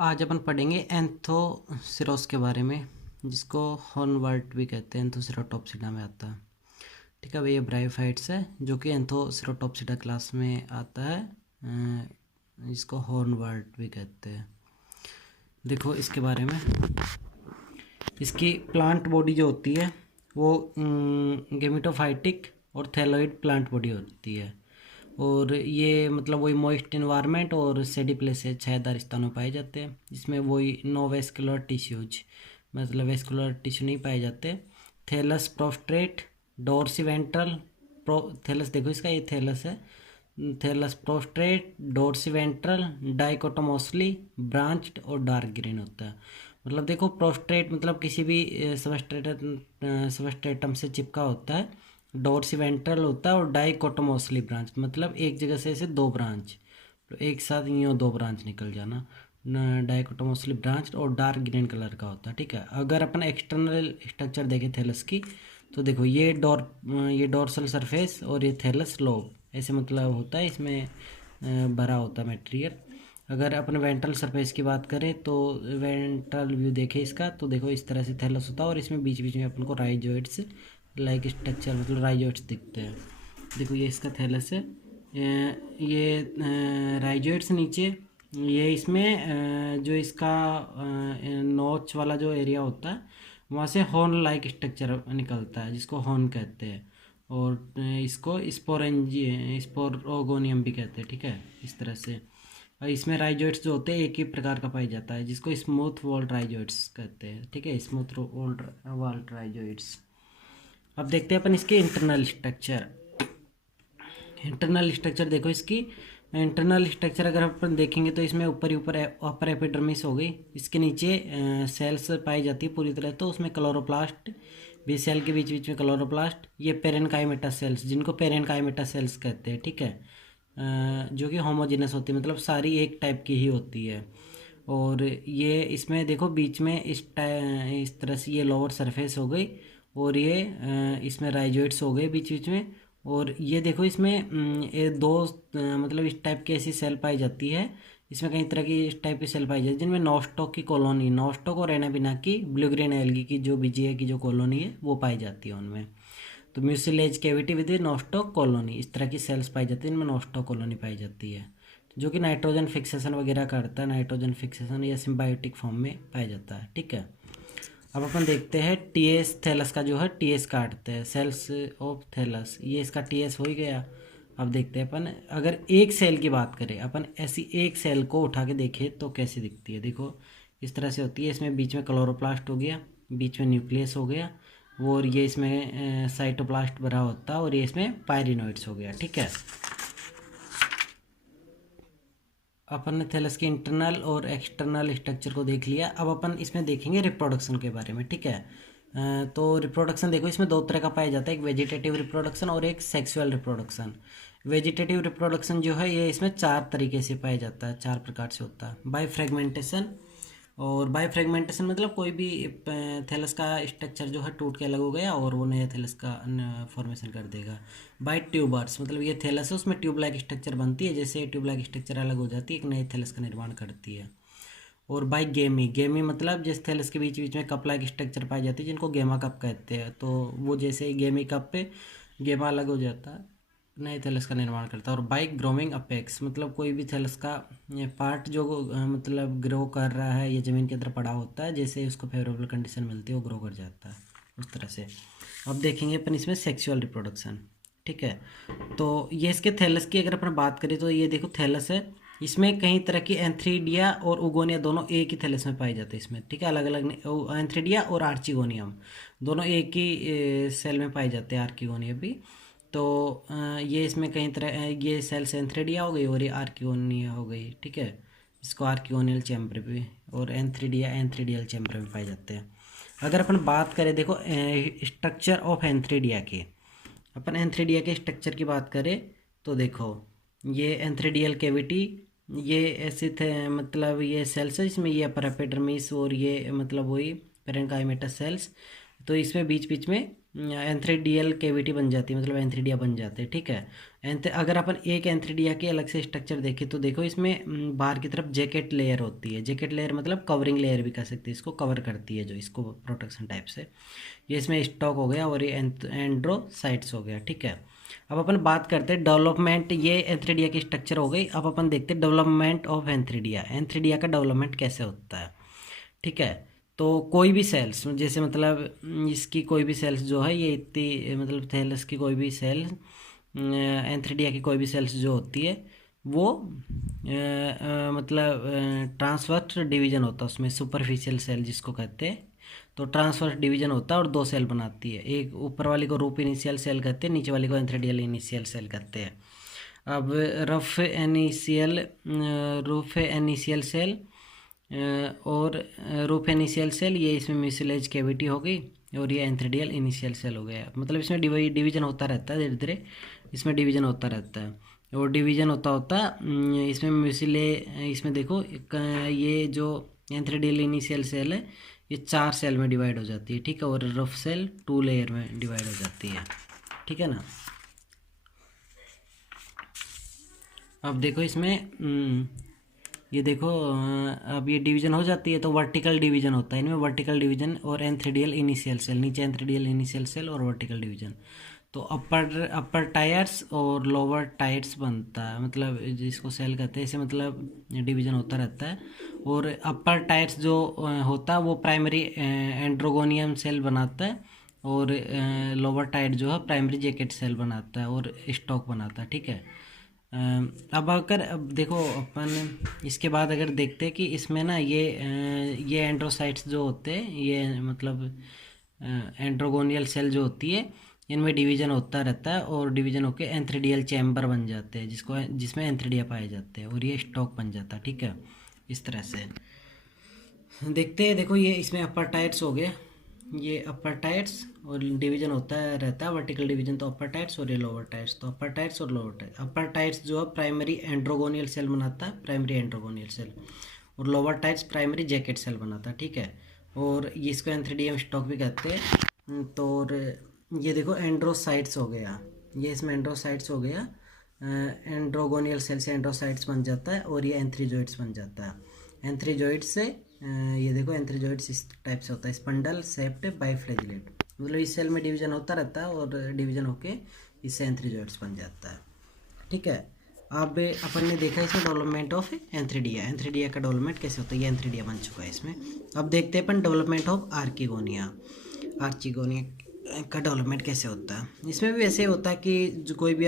आज अपन पढ़ेंगे एंथोसिरोस के बारे में, जिसको हॉर्नवर्ट भी कहते हैं। एंथोसिरोटॉप्सिडा में आता है। ठीक है भाई, ये ब्रायोफाइट्स है जो कि एंथोसिरोटॉप्सिडा क्लास में आता है। इसको हॉर्नवर्ट भी कहते हैं। देखो इसके बारे में, इसकी प्लांट बॉडी जो होती है वो गेमिटोफाइटिक और थैलोइड प्लांट बॉडी होती है। और ये मतलब वही मॉइस्ट इन्वायरमेंट और सेडी प्लेस से छायादार स्थानों में पाए जाते हैं। इसमें वही नो वेस्कुलर टिश्यूज, मतलब वेस्कुलर टिश्यू नहीं पाए जाते। थैलस प्रोस्ट्रेट डोर्सिवेंट्रल थैलस, देखो इसका ये थैलस है। थैलस प्रोस्ट्रेट डोर्सिवेंट्रल डाइकोटोमोसली ब्रांच्ड और डार्क ग्रीन होता है। मतलब देखो, प्रोस्ट्रेट मतलब किसी भी सबस्ट्रेटम से चिपका होता है। डोर्सिवेंट्रल होता है और डाइकोटोमोसली ब्रांच, मतलब एक जगह से ऐसे दो ब्रांच, तो एक साथ यूँ दो ब्रांच निकल जाना। डाइकोटोमोसली ब्रांच और डार्क ग्रीन कलर का होता है। ठीक है, अगर अपन एक्सटर्नल स्ट्रक्चर देखें थैलस की, तो देखो ये डोर्सल सरफेस और ये थैलस लोब, ऐसे मतलब होता है इसमें भरा होता है मटेरियल। अगर अपन वेंट्रल सरफेस की बात करें तो वेंट्रल व्यू देखें इसका, तो देखो इस तरह से थैलस होता है और इसमें बीच बीच में अपन को राइजोइड्स लाइक स्ट्रक्चर, मतलब राइजोइड्स दिखते हैं। देखो ये इसका थैलस है। ये राइजोइड्स नीचे, ये इसमें जो इसका नोच वाला जो एरिया होता है वहाँ से हॉर्न लाइक स्ट्रक्चर निकलता है, जिसको हॉर्न कहते हैं। और इसको स्पोरोगोनियम भी कहते हैं। ठीक है, इस तरह से। और इसमें राइजोइड्स जो होते हैं एक ही प्रकार का पाया जाता है, जिसको स्मूथ वॉल्ड राइजोइड्स कहते हैं। ठीक है, स्मूथ वॉल्ड राइजोइड्स। अब देखते हैं अपन इसके इंटरनल स्ट्रक्चर। इंटरनल स्ट्रक्चर देखो इसकी। इंटरनल स्ट्रक्चर अगर अपन देखेंगे तो इसमें ऊपर ही ऊपर अपर एपिडर्मिस हो गई, इसके नीचे सेल्स पाई जाती है पूरी तरह, तो उसमें क्लोरोप्लास्ट भी, सेल के बीच बीच में क्लोरोप्लास्ट। ये पेरेनकाइमेटा सेल्स, जिनको पेरेनकाइमेटा सेल्स कहते हैं। ठीक है, जो कि होमोजेनस होती है, मतलब सारी एक टाइप की ही होती है। और ये इसमें देखो बीच में इस तरह से ये लोअर सरफेस हो गई, और ये इसमें राइजोइड्स हो गए बीच बीच में। और ये देखो इसमें ये दो मतलब इस टाइप की ऐसी सेल पाई जाती है। इसमें कई तरह की इस टाइप की सेल पाई जाती है, जिनमें नोस्टॉक की कॉलोनी, नोस्टॉक और एनाबिना की ब्लू ग्रीन एल्गी की जो बीजीए की जो कॉलोनी है वो पाई जाती है उनमें। तो mucilage cavity with Nostoc colony, इस तरह की सेल्स पाई जाती है, इनमें नोस्टॉक कॉलोनी पाई जाती है, जो कि नाइट्रोजन फिक्सेशन वगैरह करता है। नाइट्रोजन फिक्सेशन या सिम्बायोटिक फॉर्म में पाया जाता है। ठीक है, अब अपन देखते हैं टीएस थैलस का जो है, टीएस काटते हैं सेल्स ऑफ थैलस, ये इसका टीएस हो ही गया। अब देखते हैं अपन, अगर एक सेल की बात करें अपन, ऐसी एक सेल को उठा के देखें तो कैसी दिखती है। देखो इस तरह से होती है। इसमें बीच में क्लोरोप्लास्ट हो गया, बीच में न्यूक्लियस हो गया, और ये इसमें साइटोप्लास्ट भरा होता है, और ये इसमें पायरिनोइड्स हो गया। ठीक है, अपन ने थैलस के इंटरनल और एक्सटर्नल स्ट्रक्चर को देख लिया। अब अपन इसमें देखेंगे रिप्रोडक्शन के बारे में। ठीक है, तो रिप्रोडक्शन देखो इसमें दो तरह का पाया जाता है, एक वेजिटेटिव रिप्रोडक्शन और एक सेक्सुअल रिप्रोडक्शन। वेजिटेटिव रिप्रोडक्शन जो है ये इसमें चार तरीके से पाया जाता है, चार प्रकार से होता है। बाय फ्रेगमेंटेशन, और बाय फ्रेगमेंटेशन मतलब कोई भी थैलस का स्ट्रक्चर जो है टूट के अलग हो गया और वो नया थैलस का फॉर्मेशन कर देगा। बाय ट्यूबर्स, मतलब ये थैलस है उसमें ट्यूब लाइक स्ट्रक्चर बनती है, जैसे ट्यूब लाइक स्ट्रक्चर अलग हो जाती है एक नए थैलस का निर्माण करती है। और बाय गेमी, गेमी मतलब जिस थैलस के बीच बीच में कप लाइक स्ट्रक्चर पाई जाती है, जिनको गेमा कप कहते हैं, तो वो जैसे गेमी कप पे गेमा अलग हो जाता है, नए थैलस का निर्माण करता है। और बाई ग्रोइंग अपेक्स, मतलब कोई भी थैलस का पार्ट जो मतलब ग्रो कर रहा है, ये ज़मीन के अंदर पड़ा होता है, जैसे उसको फेवरेबल कंडीशन मिलती है वो ग्रो कर जाता है उस तरह से। अब देखेंगे अपन इसमें सेक्सुअल रिप्रोडक्शन। ठीक है, तो ये इसके थैलस की अगर अपन बात करें तो ये देखो थैलस है, इसमें कई तरह की एंथ्रीडिया और उगोनिया दोनों एक ही थैलस में पाए जाते हैं इसमें। ठीक है, अलग अलग एंथ्रीडिया और आर्चिगोनियम दोनों एक ही सेल में पाए जाते हैं, आर्किगोनिया भी। तो ये इसमें कई तरह ये सेल एंथ्रेडिया हो गई और ये आर्कियोनिया हो गई। ठीक है, इसको आर्कियोनियल चैम्बर भी और एंथ्रीडिया एंथ्रीडियल चैम्बर में पाए जाते हैं। अगर अपन बात करें देखो स्ट्रक्चर ऑफ एंथ्रीडिया के, अपन एंथ्रीडिया के स्ट्रक्चर की बात करें तो देखो ये एंथ्रीडियल कैविटी, ये ऐसे थे, मतलब ये सेल्स है इसमें, ये अपर एपिडर्मिस और ये मतलब वही पेरेन्काइमेटस सेल्स। तो इसमें बीच बीच में एंथ्रीडियल केविटी बन जाती है, मतलब एंथ्रीडिया बन जाते हैं, ठीक है। अगर अपन एक एंथ्रीडिया की अलग से स्ट्रक्चर देखें तो देखो इसमें बाहर की तरफ जैकेट लेयर होती है। जैकेट लेयर मतलब कवरिंग लेयर भी कह सकते हैं, इसको कवर करती है जो इसको प्रोटेक्शन टाइप से। ये इसमें स्टॉक हो गया और ये एंड्रोसाइट्स हो गया, ठीक है। अब अपन बात करते हैं डेवलपमेंट, ये एंथ्रीडिया की स्ट्रक्चर हो गई। अब अपन देखते हैं डेवलपमेंट ऑफ एंथ्रीडिया। एंथ्रीडिया का डेवलपमेंट कैसे होता है, ठीक है। तो कोई भी सेल्स, जैसे मतलब इसकी कोई भी सेल्स जो है, ये इतनी मतलब थैलस की कोई भी सेल, एंथ्रीडिया की कोई भी सेल्स जो होती है वो मतलब ट्रांसवर्स डिवीजन होता है उसमें, सुपरफिशियल सेल जिसको कहते हैं। तो ट्रांसवर्स डिवीजन होता है और दो सेल बनाती है। एक ऊपर वाली को रूप इनिशियल सेल कहते हैं, नीचे वाली को एंथ्रीडियल इनिशियल सेल कहते हैं। अब रूफ इनिशियल सेल और रूफ इनिशियल सेल, ये इसमें म्यूसिलेज कैविटी हो गई और ये एंथ्रीडियल इनिशियल सेल हो गया। मतलब इसमें डिवीजन होता रहता है, धीरे धीरे इसमें डिवीजन होता रहता है। और डिवीजन होता होता इसमें इसमें देखो ये जो एंथ्रीडियल इनिशियल सेल है ये 4 सेल में डिवाइड हो जाती है, ठीक है। और रफ सेल 2 लेयर में डिवाइड हो जाती है, ठीक है ना। अब देखो इसमें ये देखो अब ये डिवीजन हो जाती है तो वर्टिकल डिवीजन होता है इनमें, वर्टिकल डिवीजन और एंथ्रीडियल इनिशियल सेल, नीचे एंथ्रीडियल इनिशियल सेल और वर्टिकल डिवीजन। तो अपर टायर्स और लोअर टायर्स बनता है, मतलब जिसको सेल कहते हैं, इसे मतलब डिवीजन होता रहता है। और अपर टायर्स जो होता है वो प्राइमरी एंड्रोगोनियम सेल बनाता है और लोअर टायर जो है प्राइमरी जैकेट सेल बनाता है और स्टॉक बनाता है, ठीक है। अब देखो अपन इसके बाद अगर देखते हैं कि इसमें ना ये एंड्रोसाइट्स जो होते हैं, ये मतलब एंड्रोगोनियल सेल जो होती है, इनमें डिवीजन होता रहता है और डिवीजन होकर एंथ्रीडियल चैम्बर बन जाते हैं, जिसमें एंथ्रीडिया पाए जाते हैं और ये स्टॉक बन जाता है, ठीक है। इस तरह से देखते हैं। देखो ये इसमें अपर टायर्स हो गए, ये अपर टायर्स और डिवीजन होता रहता है, वर्टिकल डिवीजन तो अपर टायर्स और ये लोअर टायर्स, तो अपर टायर्स और लोअर टायर्स। अपर टायर्स जो है प्राइमरी एंड्रोगोनियल सेल बनाता है, प्राइमरी एंड्रोगोनियल सेल, और lower tiers primary jacket cell बनाता है, ठीक है। और ये इसको एंथ्रीडियम स्टॉक भी कहते हैं। तो और ये देखो एंड्रोसाइट्स हो गया, ये इसमें एंड्रोसाइट्स हो गया, एंड्रोगोनियल सेल से एंड्रोसाइट्स बन जाता है और ये एंथ्रीजोइड्स बन जाता है। एंथ्रीजोइड से ये देखो एंथ्रीजोइड्स इस टाइप से होता है, स्पंडल सेप्ट बाइफ्लैजिलेट, मतलब इस सेल में डिवीजन होता रहता है और डिवीजन होके इससे एंथ्रीजोइड्स बन जाता है, ठीक है। अब अपन ने देखा इसमें डेवलपमेंट ऑफ एंथ्रीडिया, एंथ्रीडिया का डेवलपमेंट कैसे होता है, ये एंथ्रीडिया बन चुका है इसमें। अब देखते हैं अपन डेवलपमेंट ऑफ आर्किगोनिया। आर्किगोनिया का डेवलपमेंट कैसे होता है, इसमें भी वैसे होता है कि जो कोई भी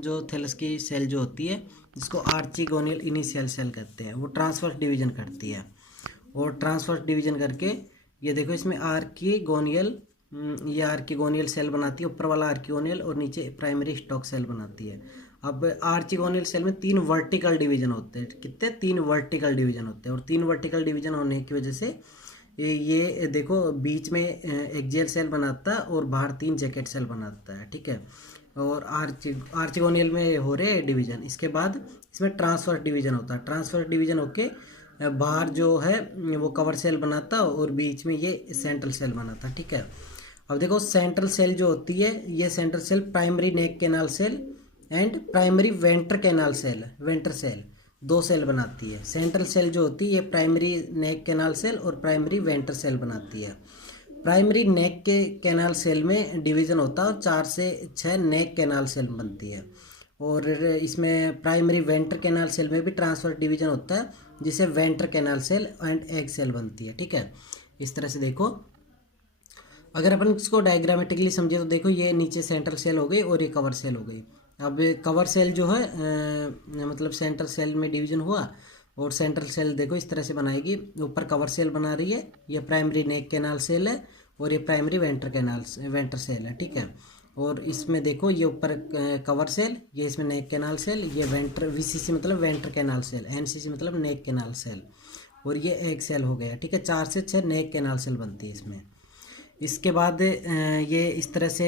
जो थैलस की सेल जो होती है जिसको आर्चिगोनियल इनिशियल सेल कहते हैं, वो ट्रांसवर्स डिवीजन करती है। और ट्रांसवर्स डिवीजन करके ये देखो इसमें ये आर्किगोनियल सेल बनाती है, ऊपर वाला आर्किगोनियल और नीचे प्राइमरी स्टॉक सेल बनाती है। अब आर्चिगोनियल सेल में 3 वर्टिकल डिवीजन होते हैं, कितने 3 वर्टिकल डिवीजन होते हैं। और 3 वर्टिकल डिवीजन होने की वजह से ये देखो बीच में एक्जियल सेल बनाता है और बाहर 3 जैकेट सेल बनाता है, ठीक है। और आर्चिगोनियल में हो रहे डिवीजन, इसके बाद इसमें ट्रांसफर डिवीजन होता है। ट्रांसफर डिवीजन होके बाहर जो है वो कवर सेल बनाता और बीच में ये सेंट्रल सेल बनाता, ठीक है। अब देखो सेंट्रल सेल जो होती है, ये central cell primary neck canal cell and primary venter canal cell, venter cell 2 cell बनाती है। सेंट्रल सेल जो होती है ये प्राइमरी नेक कैनाल सेल और प्राइमरी वेंटर सेल बनाती है। प्राइमरी नेक के कैनाल सेल में डिवीजन होता है और 4 से 6 नेक कैनाल सेल बनती है। और इसमें प्राइमरी वेंटर कैनाल सेल में भी ट्रांसफर डिवीजन होता है, जिसे venter canal cell and egg cell बनती है, ठीक है। इस तरह से देखो, अगर अपन इसको डायग्रामेटिकली समझे तो देखो ये नीचे सेंट्रल सेल हो गई और ये कवर सेल हो गई। अब कवर सेल जो है मतलब सेंट्रल सेल में डिवीजन हुआ और सेंट्रल सेल देखो इस तरह से बनाएगी, ऊपर कवर सेल बना रही है, ये प्राइमरी नेक कैनाल सेल है और ये प्राइमरी वेंटर सेल है, ठीक है। और इसमें देखो ये ऊपर कवर सेल, ये इसमें नेक कैनाल सेल, ये वेंटर वीसीसी मतलब वेंटर कैनाल सेल, एनसीसी मतलब नेक कैनाल सेल, और ये एग सेल हो गया, ठीक है। 4 से 6 नेक कैनाल सेल बनती है इसमें। इसके बाद ये इस तरह से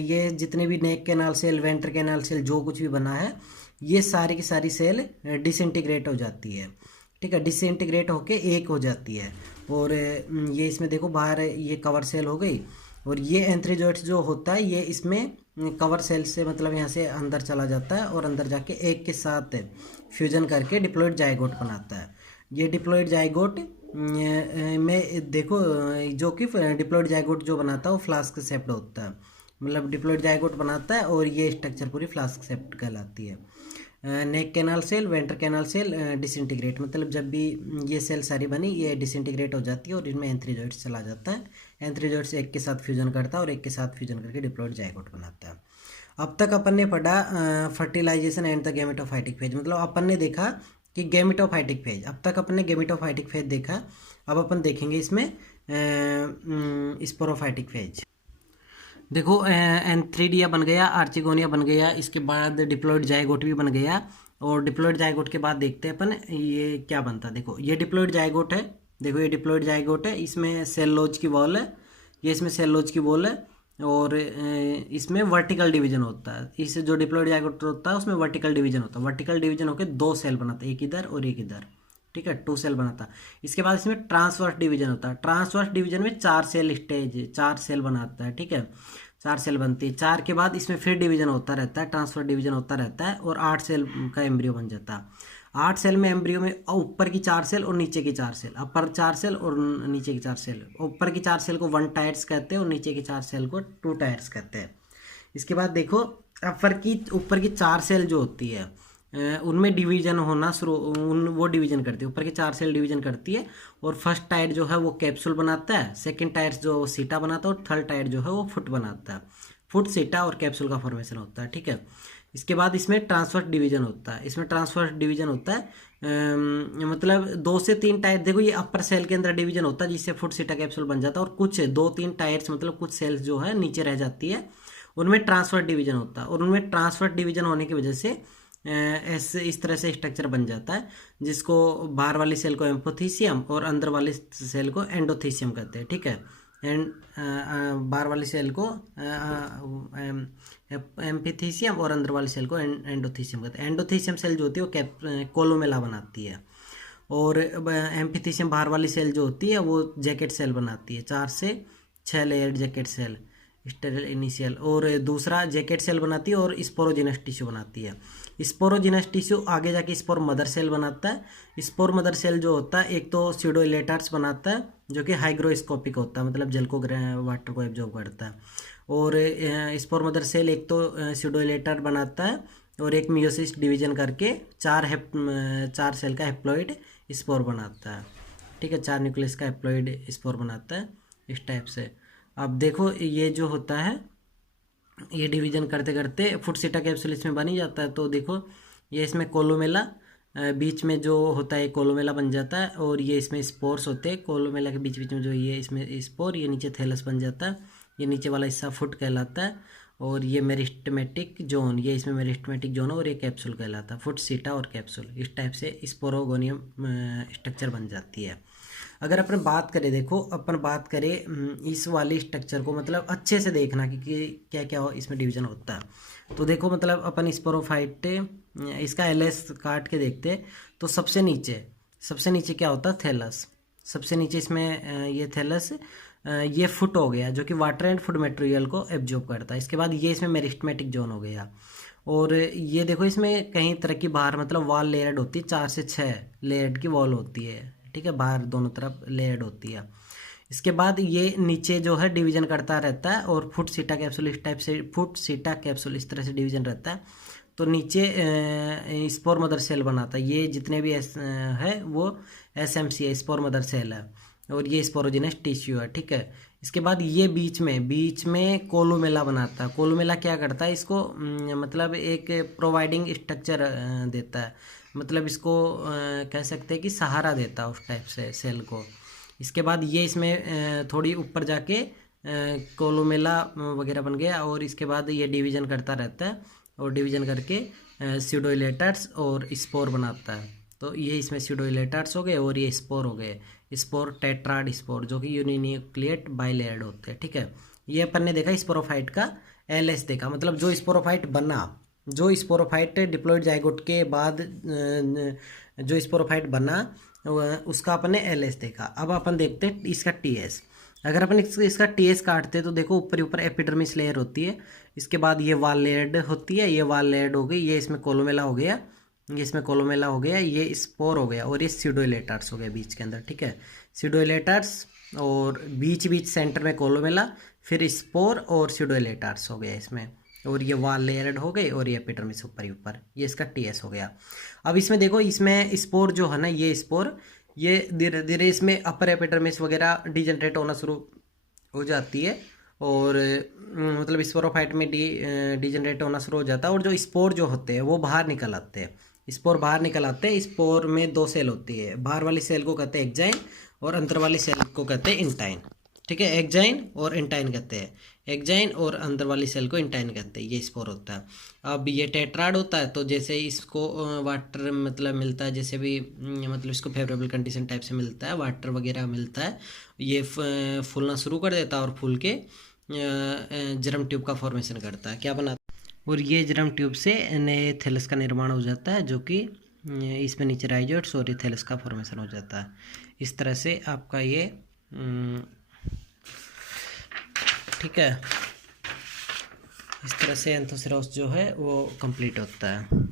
ये जितने भी neck canal cell, venter canal cell जो कुछ भी बना है, ये सारी की सारी सेल डिसइंटीग्रेट हो जाती है, ठीक है। डिसइंटीग्रेट होके एक हो जाती है। और ये इसमें देखो बाहर ये कवर सेल हो गई और ये एंथ्रीजोइट्स जो होता है ये इसमें कवर सेल से मतलब यहाँ से अंदर चला जाता है और अंदर जाके एक के साथ फ्यूजन करके डिप्लॉइड जाइगोट बनाता है। ये डिप्लॉइड जाइगोट में देखो जो कि डिप्लॉइड जाइगोट जो बनाता है वो फ्लास्क सेप्ड होता है, मतलब डिप्लॉइड जाइगोट बनाता है और ये स्ट्रक्चर पूरी फ्लास्क सेप्ड कहलाती है। Neck canal cell, venter canal cell disintegrate, मतलब जब भी ये सेल सारी बनी ये डिसइंटीग्रेट हो जाती है और इसमें एंथ्रीजोइड्स चला जाता है। एंथ्रीजोइड्स एक के साथ फ्यूजन करता है और एक के साथ फ्यूजन करके डिप्लॉइड जाइगोट बनाता है। अब तक अपन ने पढ़ा fertilisation and the gametophytic phase, मतलब अपन ने देखा कि गैमेटोफाइटिक फेज, अब तक अपन ने गैमेटोफाइटिक फेज देखा। अब अपन देखेंगे इसमें स्पोरोफाइटिक फेज। देखो एंथ्रीडिया बन गया, आर्चिगोनिया बन गया, इसके बाद डिप्लॉइड जाइगोट भी बन गया। और डिप्लॉइड जाइगोट के बाद देखते हैं अपन ये क्या बनता है। देखो ये डिप्लॉइड जाइगोट है, देखो ये डिप्लॉइड जाइगोट है, इसमें सेलोज की वॉल है, ये इसमें सेलोज की वॉल है और इसमें वर्टिकल डिवीजन होता है। इस जो डिप्लॉइड जाइगोट होता है उसमें वर्टिकल डिवीजन होता है, वर्टिकल डिवीजन होकर दो सेल बनाते हैं, एक इधर और एक इधर, ठीक है, 2 सेल बनाता है। इसके बाद इसमें ट्रांसवर्स डिवीजन होता है, ट्रांसवर्स डिवीजन में 4 सेल स्टेज, 4 सेल बनाता है, ठीक है, 4 सेल बनती है। 4 के बाद इसमें फिर डिवीजन होता रहता है, ट्रांसफर डिवीजन होता रहता है और 8 सेल का एम्ब्रियो बन जाता है। 8 सेल में एम्ब्रियो में ऊपर की 4 सेल और नीचे की 4 सेल, अपर 4 सेल और नीचे की 4 सेल। ऊपर की 4 सेल को 1 टायर्स कहते हैं और नीचे की 4 सेल को 2 टायर्स कहते हैं। इसके बाद देखो ऊपर की 4 सेल जो होती है उनमें डिवीजन होना शुरू, वो डिवीजन करती है, ऊपर की 4 सेल डिवीजन करती है और फर्स्ट टायर जो है वो कैप्सूल बनाता है, सेकंड टायर जो सीटा बनाता है और थर्ड टायर जो है वो फुट बनाता है। फुट, सीटा और कैप्सूल का फॉर्मेशन होता है, ठीक है। इसके बाद इसमें ट्रांसफर डिवीजन होता है, इसमें ट्रांसफर डिवीजन होता है मतलब 2 से 3 टायर, देखो ये अपर सेल के अंदर डिवीजन होता है जिससे फुट, सीटा, कैप्सूल बन जाता है और कुछ 2-3 टायर्स मतलब कुछ सेल्स जो है नीचे रह जाती है, उनमें ट्रांसफर डिवीजन होता है और उनमें ट्रांसफर डिवीजन होने की वजह से ऐसे इस तरह से स्ट्रक्चर बन जाता है जिसको बाहर वाली सेल को एम्पोथीसियम और अंदर वाली सेल को एंडोथीसियम कहते हैं, ठीक है। एंड बाहर वाली सेल को एम्फीथीसियम और अंदर वाली सेल को एंडोथीसियम कहते हैं। एंडोथीसियम सेल जो होती है वो कोलोमेला बनाती है और एम्फीथीसियम बाहर वाली सेल जो होती है वो जैकेट सेल बनाती है, 4 से 6 layered jacket cell, sterile initial. और दूसरा जैकेट सेल बनाती है और स्पोरोजिनस टिश्यू बनाती है। स्पोरोजिनस टिश्यू आगे जाके स्पोर मदर सेल बनाता है। स्पोर मदर सेल जो होता है एक तो स्यूडोइलेटर्स बनाता है जो कि हाइग्रोस्कोपिक होता है, मतलब जल को वाटर को एब्जॉर्ब करता है। और स्पोर मदर सेल एक तो स्यूडोइलेटर बनाता है और एक मियोसिस डिवीजन करके 4 सेल का हेप्लॉइड स्पोर बनाता है, ठीक है, 4 न्यूक्लियस का हेप्लॉइड स्पोर बनाता है इस टाइप से। अब देखो ये जो होता है ये डिवीजन करते करते फुट, सीटा, कैप्सूल इसमें बन ही जाता है। तो देखो ये इसमें कोलोमेला बीच में जो होता है कोलोमेला बन जाता है और ये इसमें स्पोर्स होते हैं कोलोमेला के बीच बीच में, जो ये इसमें स्पोर, ये नीचे थैलस बन जाता है, ये नीचे वाला हिस्सा फुट कहलाता है और ये मेरिस्टेमेटिक जोन, ये इसमें मेरिस्टेमेटिक जोन है और ये कैप्सूल कहलाता है, फुट, सीटा और कैप्सूल। इस टाइप से स्पोरोगोनियम स्ट्रक्चर बन जाती है। अगर अपन बात करें, देखो अपन बात करें इस वाली स्ट्रक्चर को, मतलब अच्छे से देखना कि क्या क्या इसमें डिवीजन होता है। तो देखो मतलब अपन स्पोरोफाइट इसका एलएस काट के देखते तो सबसे नीचे क्या होता है, थैलस। सबसे नीचे इसमें ये थैलस, ये फुट हो गया जो कि वाटर एंड फूड मटेरियल को एब्जॉर्ब करता है। इसके बाद ये इसमें मेरिस्टेमेटिक जोन हो गया और ये देखो इसमें कहीं तरह की बाहर मतलब वॉल लेयर्ड होती है, 4 से 6 लेयर्ड की वॉल होती है, ठीक है, बाहर दोनों तरफ लेयर्ड होती है। इसके बाद ये नीचे जो है डिवीजन करता रहता है और फुट, सीटा, कैप्सूल इस टाइप से, फुट, सीटा, कैप्सूल इस तरह से डिवीजन रहता है। तो नीचे स्पोर मदर सेल बनाता है, ये जितने भी है वो SMC है, स्पोर मदर सेल है और ये स्पोरोजिनस टिश्यू है, ठीक है। इसके बाद ये बीच में कोलोमेला बनाता है। कोलोमेला क्या करता है, इसको मतलब एक प्रोवाइडिंग स्ट्रक्चर देता है, मतलब इसको कह सकते हैं कि सहारा देता है उस टाइप से सेल को। इसके बाद ये इसमें थोड़ी ऊपर जाके कोलोमेला वगैरह बन गया और इसके बाद ये डिवीजन करता रहता है और डिवीजन करके स्यूडोइलेटर्स और स्पोर बनाता है। तो ये इसमें स्यूडोइलेटर्स हो गए और ये स्पोर हो गए, स्पोर, टेट्राड स्पोर, जो कि यूनिन्यूक्लिएट बाइलेयर्ड होते हैं, ठीक है। ये अपन ने देखा स्पोरोफाइट का LS देखा, मतलब जो स्पोरोफाइट बना, जो स्पोरोफाइट डिप्लॉइड जाइगोट के बाद जो स्पोरोफाइट बना उसका अपन ने LS देखा। अब अपन देखते हैं इसका TS। अगर अपन इसका टीएस काटते हैं तो देखो ऊपर ऊपर एपिडर्मिस लेयर होती है, इसके बाद ये वाल लेयर्ड होती है, ये वाल लेयर्ड हो गई, ये इसमें कोलोमेला हो गया, ये इसमें कोलोमेला हो गया, ये स्पोर हो गया और ये सीडोइलेटर्स हो गया बीच के अंदर, ठीक है। सीडोइलेटर्स और बीच बीच सेंटर में कोलोमेला, फिर स्पोर और सीडोइलेटर्स हो गया इसमें, और ये वाल लेयर्ड हो गई और ये एपिडर्मिस ऊपर ही ऊपर, ये इसका टीएस हो गया। अब इसमें देखो इसमें स्पोर जो है ना, ये स्पोर ये धीरे धीरे इसमें अपर एपिडर्मिस वगैरह डिजनरेट होना शुरू हो जाती है, और मतलब स्पोरोफाइट में डिजनरेट होना शुरू हो जाता है, और जो स्पोर जो होते हैं वो बाहर निकल आते हैं, स्पोर बाहर निकल आते हैं। स्पोर में दो सेल होती है, बाहर वाली सेल को कहते हैं एक्जाइन और अंदर वाली सेल को कहते हैं इंटाइन, ठीक है। एक्जाइन और इंटाइन कहते हैं, एक्जाइन और अंदर वाली सेल को इंटाइन कहते हैं, ये स्पोर होता है। अब ये टेट्राड होता है, तो जैसे इसको वाटर मतलब मिलता है, जैसे भी मतलब इसको फेवरेबल कंडीशन टाइप से मिलता है, वाटर वगैरह मिलता है, ये फूलना शुरू कर देता है और फूल के जर्म ट्यूब का फॉर्मेशन करता है, क्या बनाता है, और ये जर्म ट्यूब से नए थैलस का निर्माण हो जाता है, जो कि इसमें नीचे राइजोट्स और ये थैलस का फॉर्मेशन हो जाता है। इस तरह से आपका ये ठीक है, इस तरह से एंथोसेरोस जो है वो कंप्लीट होता है।